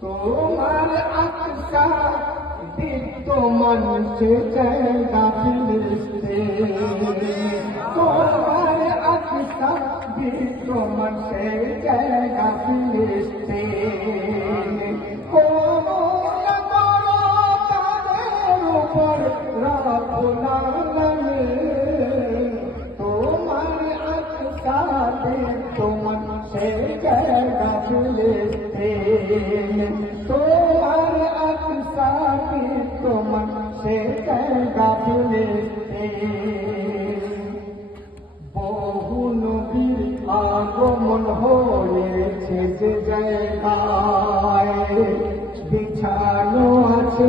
তোমার আকসা বিদ্যমান সে জায়গা ফিলিস্তে তোমার আকসা বিদ্যমান সে তোমার সে জায়গা ফিলিস্তিন তোমার আকসাতে তোমার সে জায়গা ফিলিস্তিন বহু নবীর আগমন হয়েছে যে জায়গায় বিছানো আছে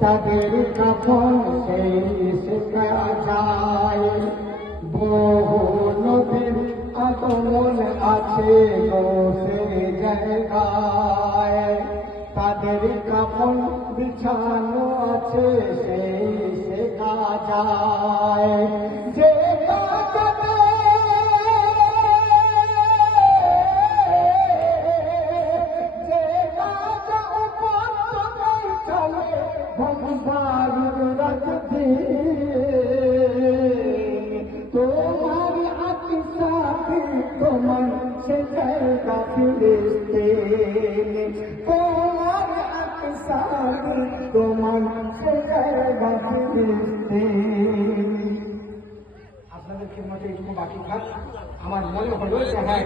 তাদের কাফন সেই শেখা যায় আগমন আছে গো সেই জায়গায়। তাদের কাফন বিছানো আছে সেই শেখা যায় যে ভগবান তোমার সে জায়গা ফিলিস্তিন তোমার আকিসাতে তোমার সে জায়গা ফিলিস্তিন আপনাদের মধ্যে একটু বাকি থাক। আমার মনে হলো যে হ্যাঁ